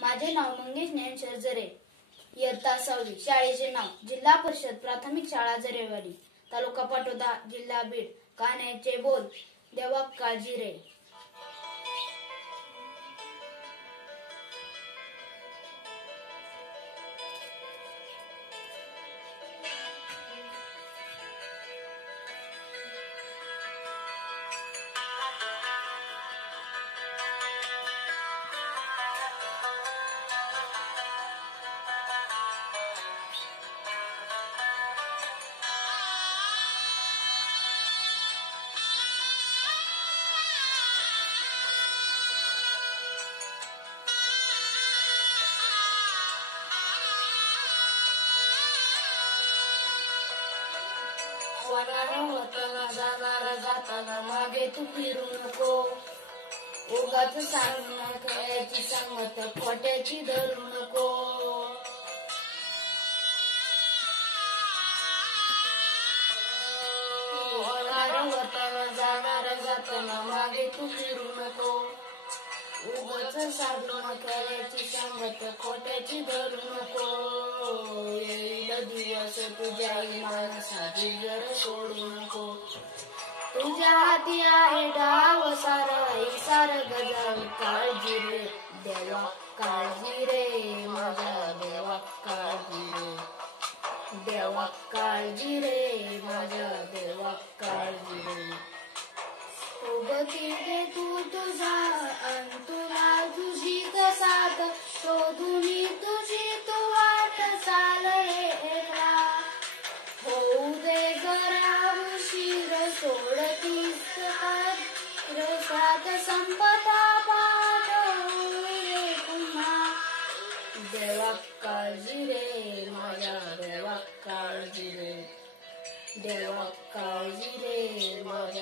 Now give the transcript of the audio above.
माझे नाव मंगेश ज्ञानेश्वर जरे. इयत्ता 6वी. शाळेचे नाव जिल्हा परिषद प्राथमिक शाळा जरेवाडी, तालुका पाटोदा, जिल्हा बीड. गाण्याचे बोल देवा काळजी रे. होताना जाणारा जाताना मागे तू फिरू नको. उगाच सांगणं खेळायची सांगत खोट्याची धरू नको. होताना जाणारा जाताना मागे तू फिरू नको. उगाच सांगणं खेळायची सांगत खोट्याची धरू नको. दिवस तुझ्या मानसाची जर सोडू नको. तुझ्या हाती आहे डाव सार गजावी काळजी रे देवा काळजी रे माझ्या देवा काळजी रे. देवा काळजी रे माझ्या देवा काळजी रे. सोबती दे तू तुझा तुला तुझी साथ शोधून तुझी तू वाट चाल रे. होऊ दे जरा उशीर सोडतीस रसात संपता पाठ रे पुन्हा. देवा काळजी रे माझ्या देवा काळजी रे. देवा काळजी रे माझ्या